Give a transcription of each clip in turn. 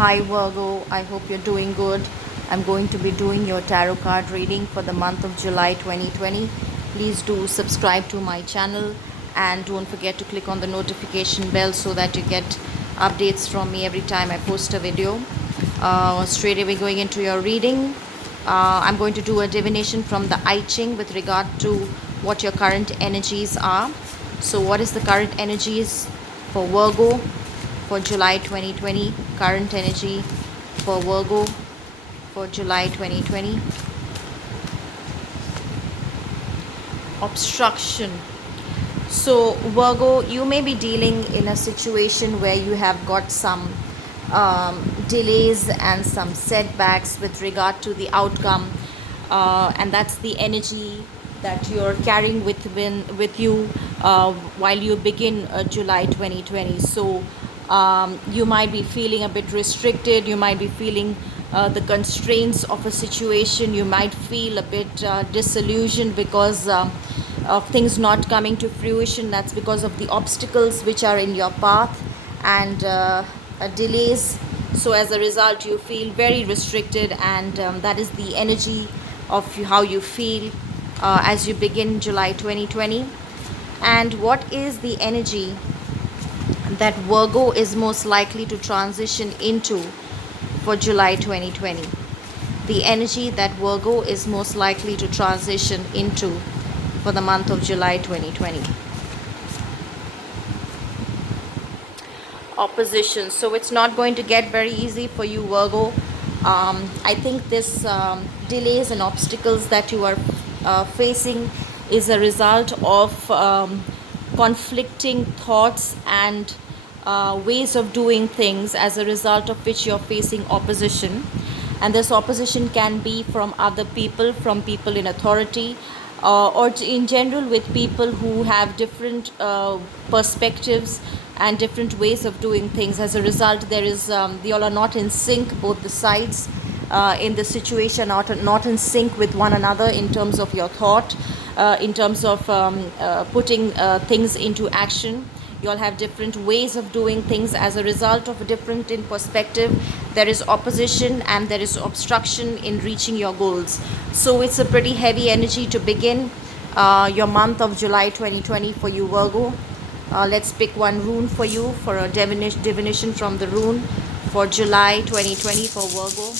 Hi Virgo, I hope you're doing good. I'm going to be doing your tarot card reading for the month of July 2020. Please do subscribe to my channel and don't forget to click on the notification bell so that you get updates from me every time I post a video. Straight away going into your reading, I'm going to do a divination from the I Ching with regard to what your current energies are. So what is the current energies for Virgo for July 2020? Current energy for Virgo for July 2020. Obstruction. So Virgo, you may be dealing in a situation where you have got some delays and some setbacks with regard to the outcome, and that's the energy that you're carrying with you while you begin July 2020. So you might be feeling a bit restricted, you might be feeling the constraints of a situation, you might feel a bit disillusioned because of things not coming to fruition. That's because of the obstacles which are in your path and delays. So as a result, you feel very restricted, and that is the energy of how you feel as you begin July 2020. And what is the energy that Virgo is most likely to transition into for July 2020? The energy that Virgo is most likely to transition into for the month of July 2020. Opposition. So it's not going to get very easy for you, Virgo. I think this delays and obstacles that you are facing is a result of conflicting thoughts and ways of doing things, as a result of which you're facing opposition. And this opposition can be from other people, from people in authority, or in general with people who have different perspectives and different ways of doing things. As a result, there is you all are not in sync, both the sides in the situation not in sync with one another in terms of your thought, in terms of putting things into action. You all have different ways of doing things. As a result of a different in perspective, there is opposition and there is obstruction in reaching your goals. So it's a pretty heavy energy to begin your month of July 2020 for you, Virgo. Let's pick one rune for you for a divination from the rune for July 2020 for Virgo.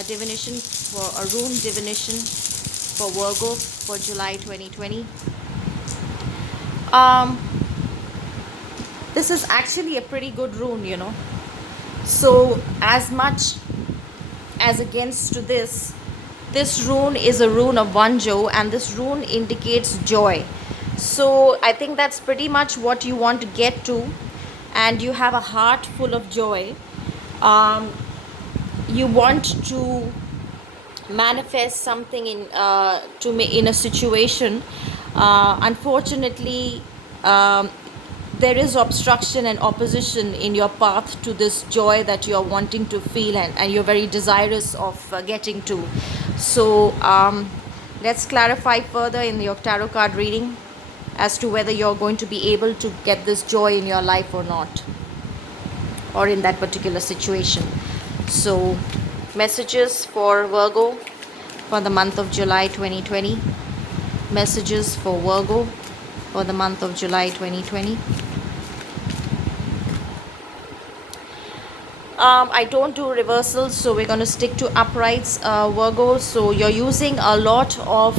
A divination for a rune divination for Virgo for July 2020. This is actually a pretty good rune, you know. So as much as against to this rune is a rune of Vanjo, and this rune indicates joy. So I think that's pretty much what you want to get to, and you have a heart full of joy. You want to manifest something in a situation. Unfortunately, there is obstruction and opposition in your path to this joy that you're wanting to feel, and you're very desirous of getting to. So let's clarify further in your tarot card reading as to whether you're going to be able to get this joy in your life or not, or in that particular situation. So messages for Virgo for the month of July 2020. Messages for Virgo for the month of July 2020. I don't do reversals, so we're going to stick to uprights, Virgo. So you're using a lot of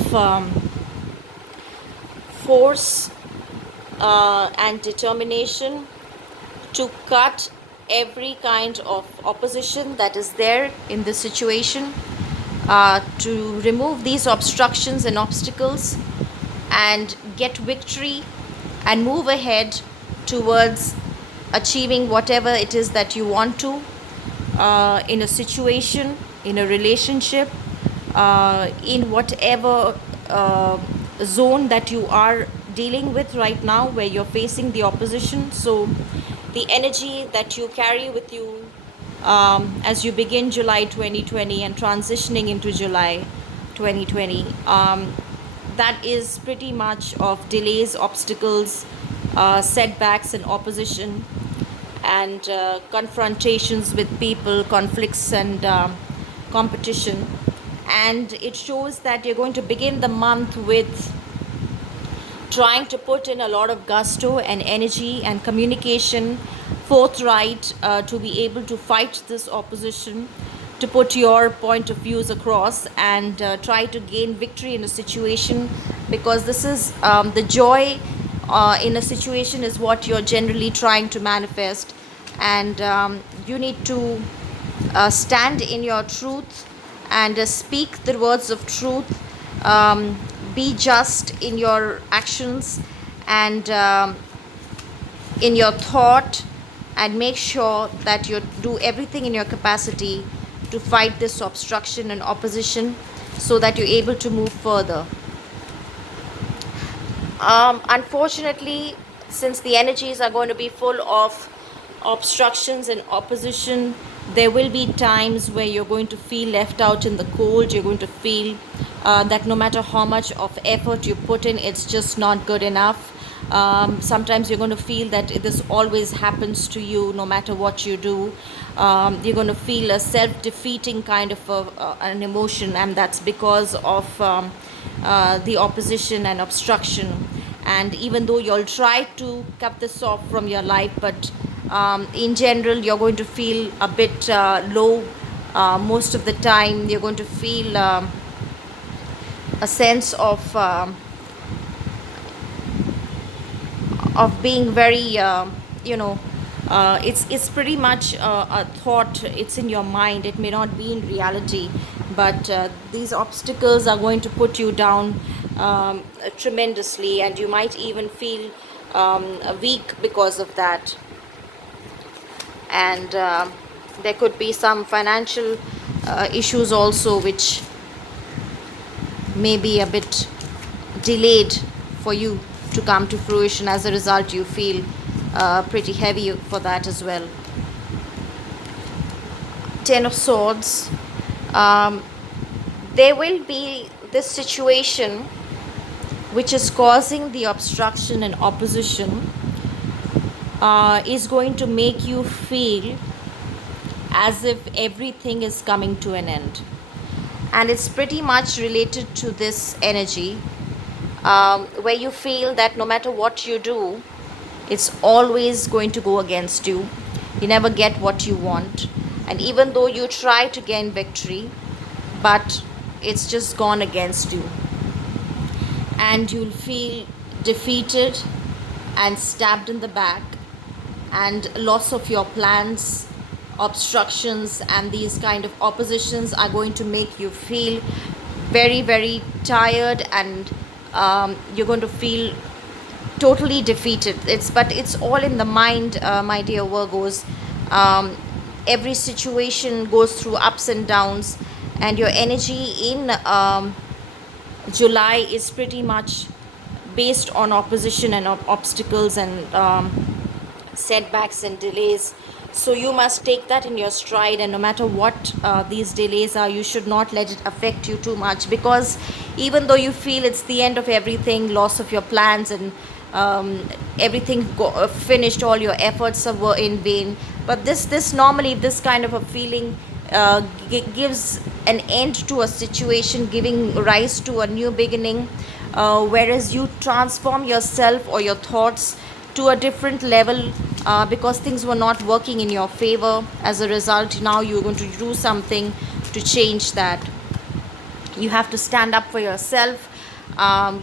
force and determination to cut every kind of opposition that is there in this situation, to remove these obstructions and obstacles and get victory and move ahead towards achieving whatever it is that you want to in a situation, in a relationship, in whatever zone that you are dealing with right now where you're facing the opposition. So the energy that you carry with you as you begin July 2020 and transitioning into July 2020, that is pretty much of delays, obstacles, setbacks and opposition. and confrontations with people, conflicts and competition. And it shows that you're going to begin the month with trying to put in a lot of gusto and energy and communication, forthright, to be able to fight this opposition, to put your point of views across and try to gain victory in a situation, because this is the joy in a situation is what you're generally trying to manifest. And you need to stand in your truth and speak the words of truth. Be just in your actions and in your thought, and make sure that you do everything in your capacity to fight this obstruction and opposition so that you're able to move further. Unfortunately, since the energies are going to be full of obstructions and opposition, there will be times where you're going to feel left out in the cold. You're going to feel that no matter how much of effort you put in, it's just not good enough. Sometimes you're going to feel that this always happens to you no matter what you do. You're going to feel a self-defeating kind of an emotion, and that's because of the opposition and obstruction. And even though you'll try to cut this off from your life, but in general you're going to feel a bit low. Most of the time you're going to feel a sense of being very it's pretty much a thought. It's in your mind, it may not be in reality, but these obstacles are going to put you down tremendously, and you might even feel weak because of that. And there could be some financial issues also, which may be a bit delayed for you to come to fruition. As a result, you feel pretty heavy for that as well. Ten of Swords. There will be this situation which is causing the obstruction and opposition, is going to make you feel as if everything is coming to an end. And it's pretty much related to this energy, where you feel that no matter what you do, it's always going to go against you. You never get what you want. And even though you try to gain victory, but it's just gone against you. And you'll feel defeated and stabbed in the back, and loss of your plans, obstructions, and these kind of oppositions are going to make you feel very, very tired, and you're going to feel totally defeated. But it's all in the mind, my dear Virgos. Every situation goes through ups and downs, and your energy in July is pretty much based on opposition and obstacles and setbacks and delays. So you must take that in your stride, and no matter what these delays are, you should not let it affect you too much, because even though you feel it's the end of everything, loss of your plans and everything finished, all your efforts were in vain, but this normally, this kind of a feeling gives an end to a situation, giving rise to a new beginning, whereas you transform yourself or your thoughts to a different level, because things were not working in your favor. As a result, now you're going to do something to change that. You have to stand up for yourself,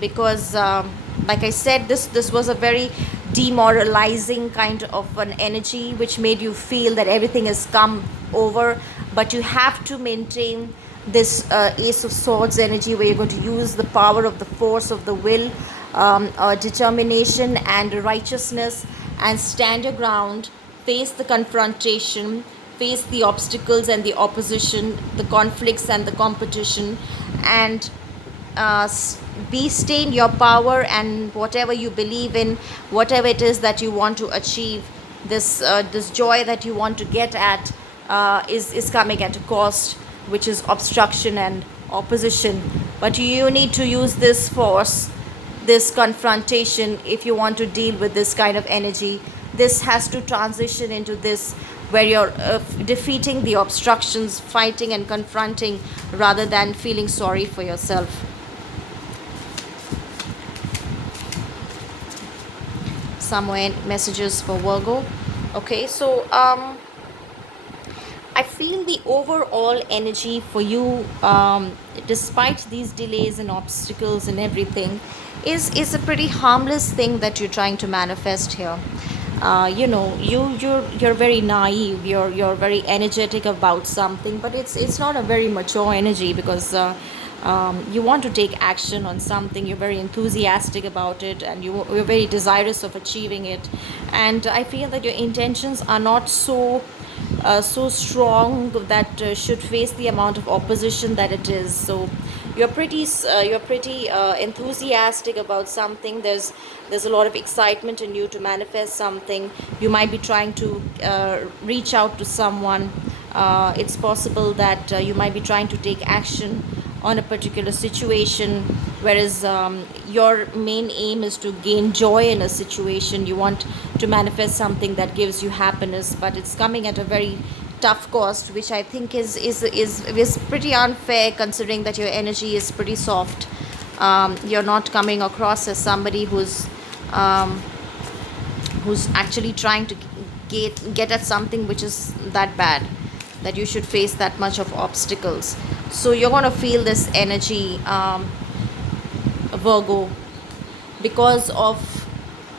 because like I said, this was a very demoralizing kind of an energy which made you feel that everything has come over. But you have to maintain this Ace of Swords energy, where you're going to use the power of the force of the will, determination and righteousness, and stand your ground, face the confrontation, face the obstacles and the opposition, the conflicts and the competition, and stay in your power, and whatever you believe in, whatever it is that you want to achieve, this joy that you want to get at is coming at a cost, which is obstruction and opposition. But you need to use this force, this confrontation, if you want to deal with this kind of energy, this has to transition into this where you're defeating the obstructions, fighting and confronting rather than feeling sorry for yourself. Some more messages for Virgo. Okay, so I feel the overall energy for you, despite these delays and obstacles and everything, is a pretty harmless thing that you're trying to manifest here. You know, you're very naive. You're very energetic about something, but it's not a very mature energy because. You want to take action on something, you're very enthusiastic about it, and you're very desirous of achieving it. And I feel that your intentions are not so strong that should face the amount of opposition that it is. So you're pretty enthusiastic about something. There's a lot of excitement in you to manifest something. You might be trying to reach out to someone. It's possible that you might be trying to take action on a particular situation, whereas your main aim is to gain joy in a situation. You want to manifest something that gives you happiness, but it's coming at a very tough cost, which I think is pretty unfair, considering that your energy is pretty soft. You're not coming across as somebody who's actually trying to get at something which is that bad, that you should face that much of obstacles. So you're going to feel this energy, Virgo, because of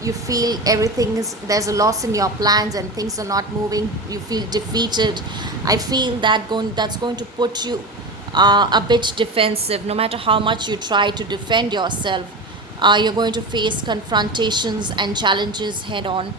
you feel everything is, there's a loss in your plans and things are not moving. You feel defeated. I feel that's going to put you a bit defensive. No matter how much you try to defend yourself, you're going to face confrontations and challenges head on.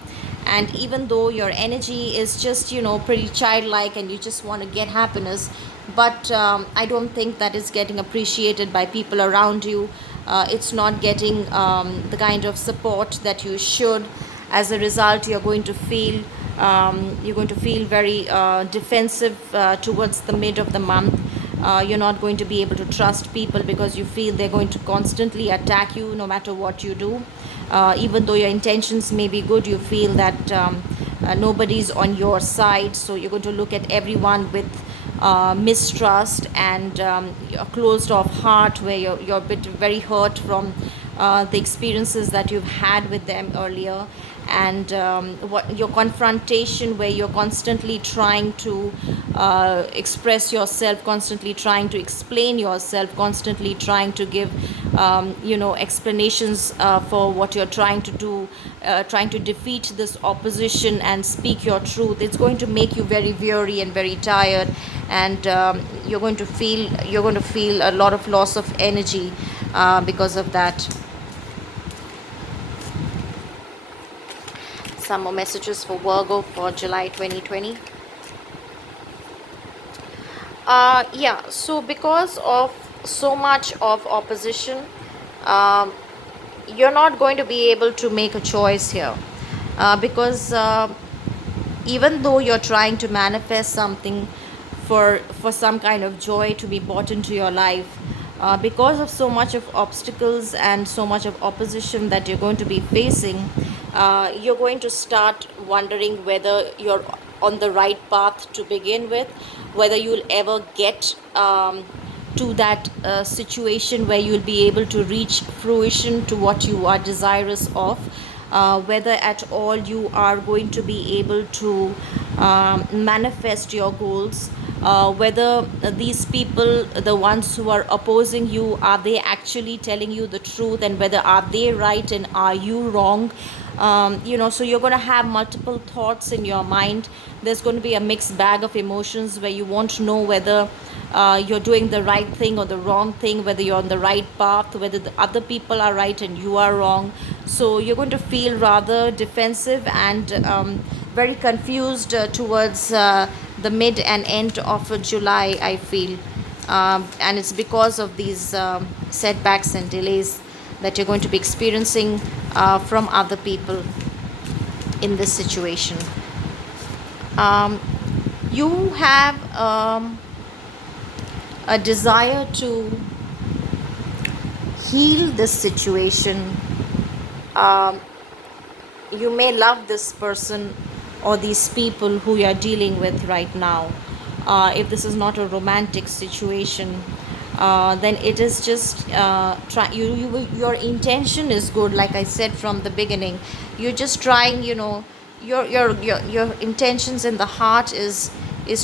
And even though your energy is just, you know, pretty childlike and you just want to get happiness, but I don't think that is getting appreciated by people around you. It's not getting the kind of support that you should. As a result, you're going to feel very defensive towards the mid of the month. You're not going to be able to trust people because you feel they're going to constantly attack you no matter what you do. Even though your intentions may be good, you feel that nobody's on your side. So you're going to look at everyone with mistrust and a closed off heart, where you're a bit very hurt from the experiences that you've had with them earlier. And what your confrontation, where you're constantly trying to express yourself, constantly trying to explain yourself, constantly trying to give explanations for what you're trying to do, trying to defeat this opposition and speak your truth. It's going to make you very weary and very tired, and you're going to feel a lot of loss of energy because of that. Some more messages for Virgo for July 2020. So because of so much of opposition, you're not going to be able to make a choice here, because even though you're trying to manifest something for some kind of joy to be brought into your life, because of so much of obstacles and so much of opposition that you're going to be facing, you're going to start wondering whether you're on the right path to begin with, whether you'll ever get to that situation where you'll be able to reach fruition to what you are desirous of, whether at all you are going to be able to manifest your goals, whether these people, the ones who are opposing you, are they actually telling you the truth, and whether are they right and are you wrong. So you're going to have multiple thoughts in your mind. There's going to be a mixed bag of emotions where you won't know whether you're doing the right thing or the wrong thing, whether you're on the right path, whether the other people are right and you are wrong. So you're going to feel rather defensive and very confused towards the mid and end of July, I feel. And it's because of these setbacks and delays that you're going to be experiencing from other people in this situation. You have a desire to heal this situation, you may love this person or these people who you are dealing with right now. If this is not a romantic situation, then it is just your intention is good. Like I said from the beginning, you're just trying, your intentions in the heart is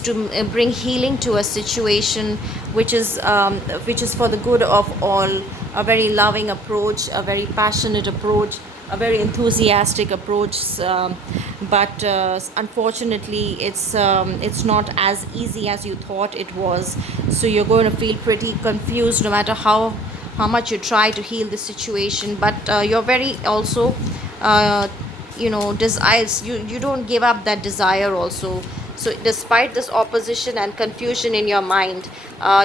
to bring healing to a situation which is for the good of all. A very loving approach, a very passionate approach, a very enthusiastic approach, but unfortunately it's not as easy as you thought it was. So you're going to feel pretty confused no matter how much you try to heal the situation. But you're very also desires, you don't give up that desire also. So despite this opposition and confusion in your mind,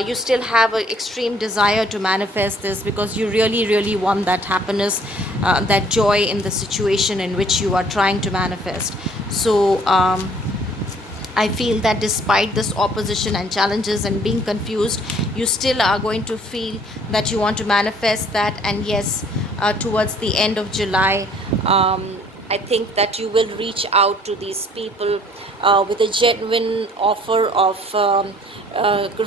you still have an extreme desire to manifest this, because you really really want that happiness, that joy in the situation in which you are trying to manifest. So I feel that despite this opposition and challenges and being confused, you still are going to feel that you want to manifest that. And yes, towards the end of July, I think that you will reach out to these people with a genuine offer of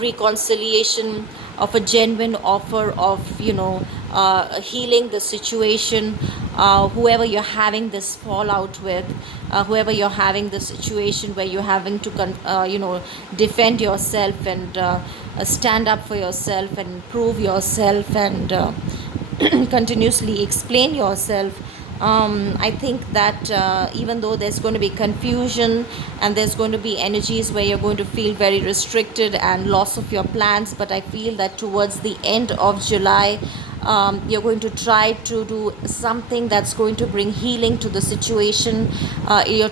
reconciliation, of a genuine offer of, healing the situation. Whoever you're having this fallout with, whoever you're having the situation where you're having to defend yourself and stand up for yourself and prove yourself and continuously explain yourself. I think that even though there's going to be confusion and there's going to be energies where you're going to feel very restricted and loss of your plans, but I feel that towards the end of July, you're going to try to do something that's going to bring healing to the situation. You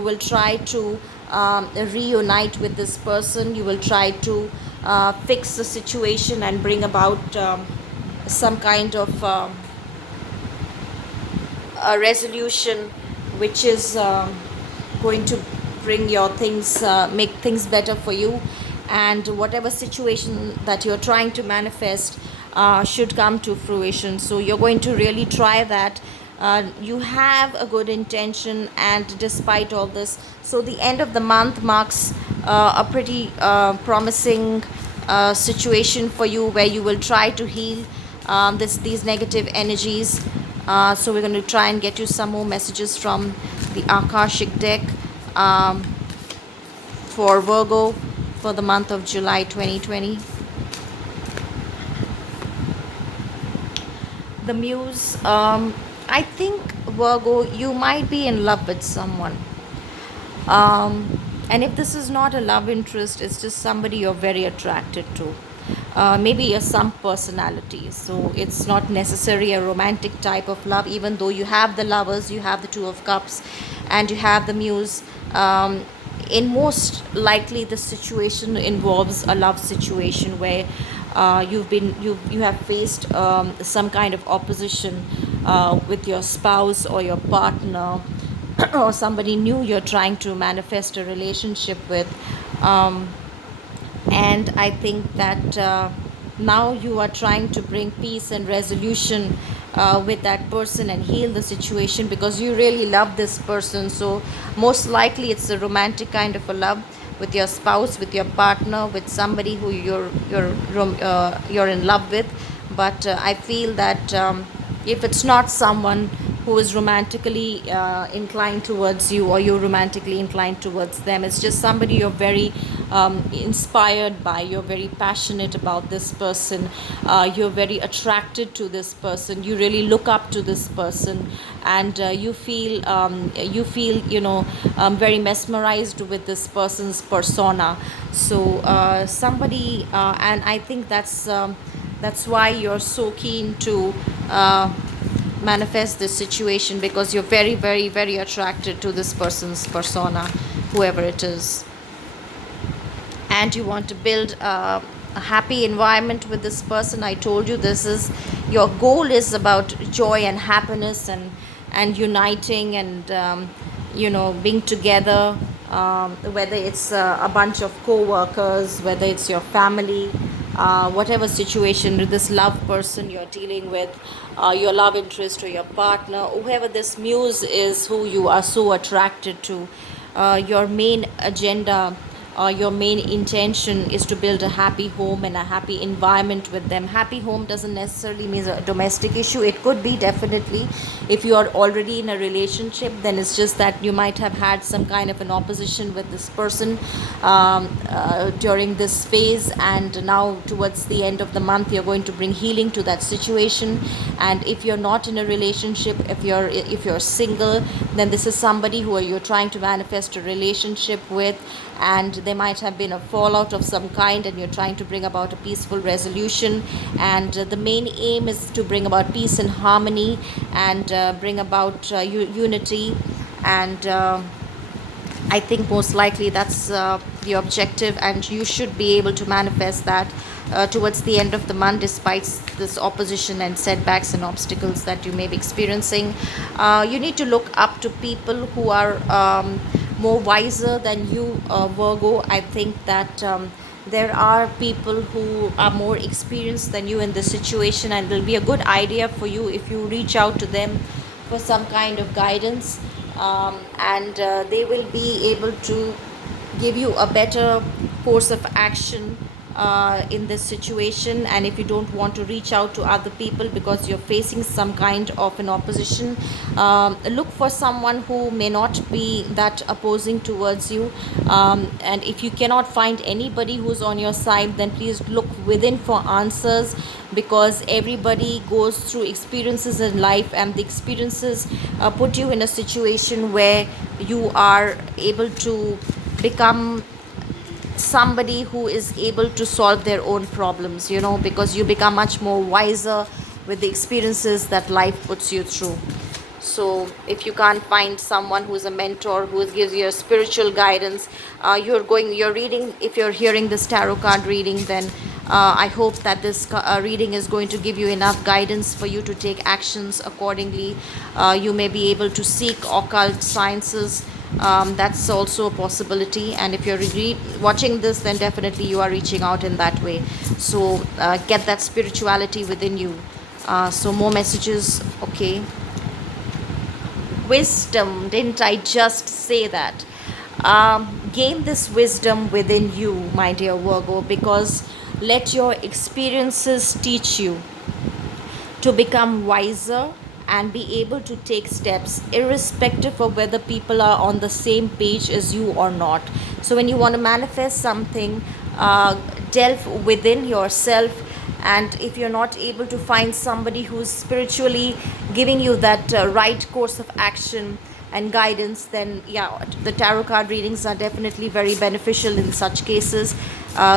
will try to reunite with this person. You will try to fix the situation and bring about some kind of a resolution which is going to bring your things, make things better for you. And whatever situation that you're trying to manifest should come to fruition. So you're going to really try that. You have a good intention, and despite all this, so the end of the month marks a pretty promising situation for you, where you will try to heal these negative energies. So we're going to try and get you some more messages from the Akashic deck for Virgo for the month of July 2020. The Muse, I think, Virgo, you might be in love with someone. And if this is not a love interest, it's just somebody you're very attracted to. Maybe some personality. So it's not necessarily a romantic type of love, even though you have the Lovers, you have the Two of Cups, and you have the Muse. In most likely, the situation involves a love situation where you have faced some kind of opposition with your spouse or your partner or somebody new you're trying to manifest a relationship with. And I think that now you are trying to bring peace and resolution with that person and heal the situation, because you really love this person. So most likely it's a romantic kind of a love with your spouse, with your partner, with somebody who you're in love with. But I feel that if it's not someone who is romantically inclined towards you, or you're romantically inclined towards them, it's just somebody you're very inspired by, you're very passionate about this person, you're very attracted to this person, you really look up to this person, and you feel very mesmerized with this person's persona. So somebody and I think that's why you're so keen to manifest this situation, because you're very very very attracted to this person's persona, whoever it is, and you want to build a happy environment with this person. I told you, this is your goal, is about joy and happiness and uniting and being together, whether it's a bunch of co-workers, whether it's your family, whatever situation, this love person you're dealing with, your love interest or your partner, whoever this muse is who you are so attracted to, your main agenda, your main intention is to build a happy home and a happy environment with them. Happy home doesn't necessarily mean a domestic issue. It could be, definitely, if you are already in a relationship, then it's just that you might have had some kind of an opposition with this person during this phase, and now towards the end of the month you're going to bring healing to that situation. And if you're not in a relationship, if you're single, then this is somebody who you're trying to manifest a relationship with, and there might have been a fallout of some kind, and you're trying to bring about a peaceful resolution. And the main aim is to bring about peace and harmony, and bring about unity. And I think most likely that's the objective, and you should be able to manifest that towards the end of the month, despite this opposition and setbacks and obstacles that you may be experiencing. You need to look up to people who are more wiser than you, Virgo. I think that there are people who are more experienced than you in this situation, and it will be a good idea for you if you reach out to them for some kind of guidance, and they will be able to give you a better course of action in this situation. And if you don't want to reach out to other people because you're facing some kind of an opposition, look for someone who may not be that opposing towards you. And if you cannot find anybody who's on your side, then please look within for answers, because everybody goes through experiences in life, and the experiences put you in a situation where you are able to become somebody who is able to solve their own problems, because you become much more wiser with the experiences that life puts you through. So if you can't find someone who's a mentor who gives you a spiritual guidance, you're reading, if you're hearing this tarot card reading, then I hope that this reading is going to give you enough guidance for you to take actions accordingly. You may be able to seek occult sciences. That's also a possibility, and if you're watching this, then definitely you are reaching out in that way. So get that spirituality within you. So more messages. Okay, wisdom, didn't I just say that? Gain this wisdom within you, my dear Virgo, because let your experiences teach you to become wiser and be able to take steps irrespective of whether people are on the same page as you or not. So when you want to manifest something, delve within yourself, and if you're not able to find somebody who's spiritually giving you that right course of action and guidance, then yeah, the tarot card readings are definitely very beneficial in such cases.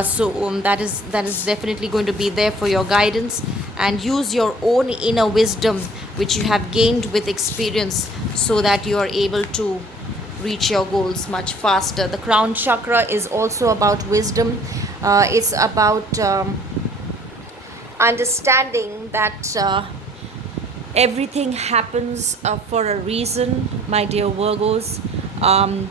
So that is definitely going to be there for your guidance, and use your own inner wisdom which you have gained with experience, so that you are able to reach your goals much faster. The crown chakra is also about wisdom. It's about understanding that everything happens for a reason, my dear Virgos.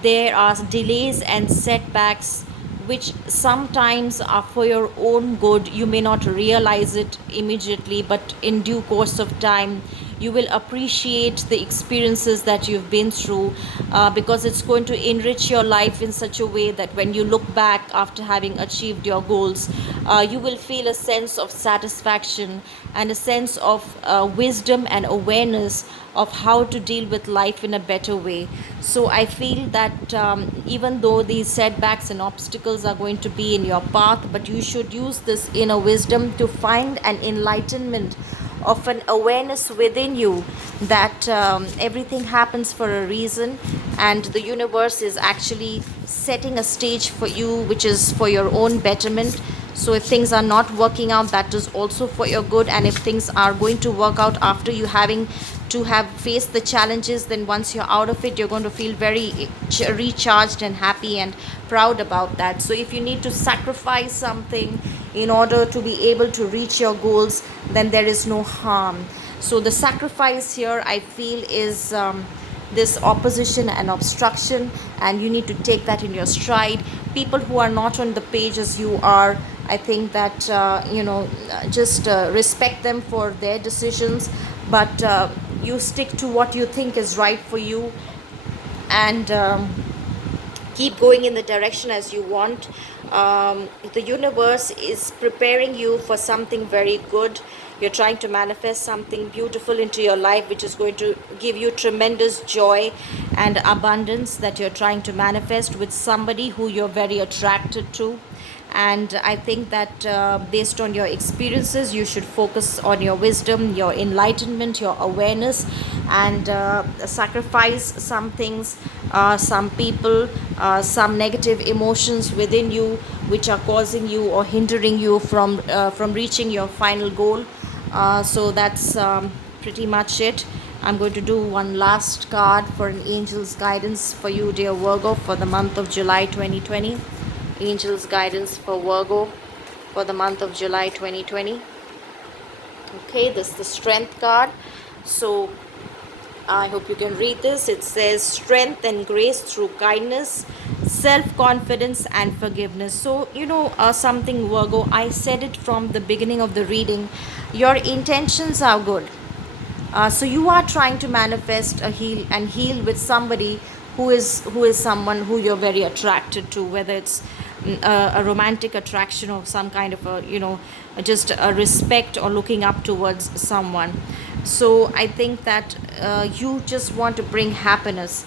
There are delays and setbacks which sometimes are for your own good. You may not realize it immediately, but in due course of time, you will appreciate the experiences that you've been through, because it's going to enrich your life in such a way that when you look back after having achieved your goals, you will feel a sense of satisfaction and a sense of wisdom and awareness of how to deal with life in a better way. So I feel that even though these setbacks and obstacles are going to be in your path, but you should use this inner wisdom to find an enlightenment of an awareness within you that everything happens for a reason, and the universe is actually setting a stage for you which is for your own betterment. So if things are not working out, that is also for your good, and if things are going to work out after you having to have faced the challenges, then once you're out of it, you're going to feel very recharged and happy and proud about that. So if you need to sacrifice something in order to be able to reach your goals, then there is no harm. So the sacrifice here, I feel, is this opposition and obstruction, and you need to take that in your stride. People who are not on the page as you are, I think that just respect them for their decisions, but you stick to what you think is right for you, and keep going in the direction as you want. The universe is preparing you for something very good. You're trying to manifest something beautiful into your life, which is going to give you tremendous joy and abundance, that you're trying to manifest with somebody who you're very attracted to. And I think that based on your experiences, you should focus on your wisdom, your enlightenment, your awareness, and sacrifice some things, some people, some negative emotions within you, which are causing you or hindering you from reaching your final goal. So that's pretty much it. I'm going to do one last card for an angel's guidance for you, dear Virgo, for the month of July 2020. Angel's guidance for Virgo for the month of July 2020. Okay, this is the strength card. So I hope you can read this. It says strength and grace through kindness, self-confidence and forgiveness. So something, Virgo, I said it from the beginning of the reading. Your intentions are good. So you are trying to manifest heal with somebody who is someone who you're very attracted to, whether it's a romantic attraction or some kind of just a respect or looking up towards someone. So I think that you just want to bring happiness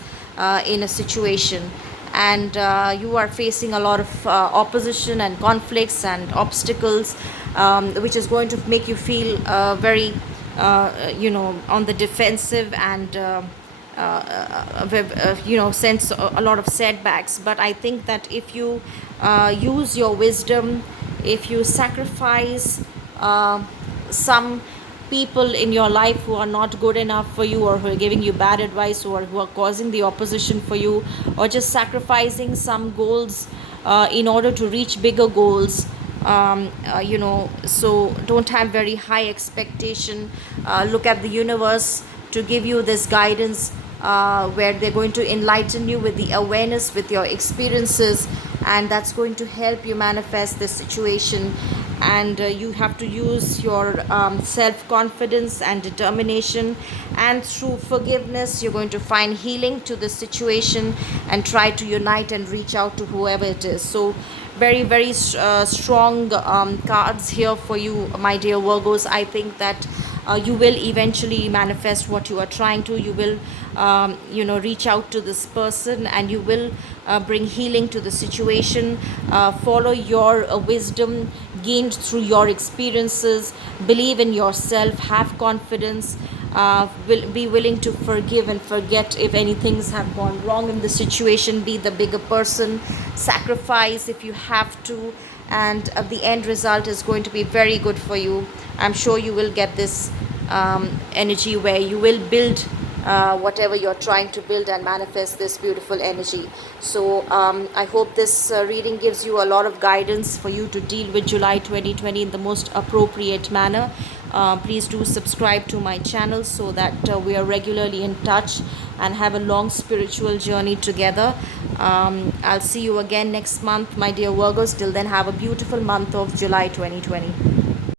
in a situation, and you are facing a lot of opposition and conflicts and obstacles, which is going to make you feel very on the defensive, and sense a lot of setbacks. But I think that if you use your wisdom, if you sacrifice some people in your life who are not good enough for you, or who are giving you bad advice, or who are causing the opposition for you, or just sacrificing some goals in order to reach bigger goals, so don't have very high expectation. Look at the universe to give you this guidance, where they're going to enlighten you with the awareness, with your experiences, and that's going to help you manifest this situation. And you have to use your self-confidence and determination, and through forgiveness you're going to find healing to the situation, and try to unite and reach out to whoever it is. So very, very strong cards here for you, my dear Virgos. I think that you will eventually manifest what you are trying to. You will reach out to this person, and you will bring healing to the situation. Follow your wisdom gained through your experiences. Believe in yourself, have confidence, will be willing to forgive and forget if any things have gone wrong in the situation. Be the bigger person, sacrifice if you have to, and the end result is going to be very good for you. I'm sure you will get this energy where you will build whatever you're trying to build, and manifest this beautiful energy. So I hope this reading gives you a lot of guidance for you to deal with July 2020 in the most appropriate manner. Please do subscribe to my channel, so that we are regularly in touch and have a long spiritual journey together. I'll see you again next month, my dear Virgos. Till then, have a beautiful month of July 2020.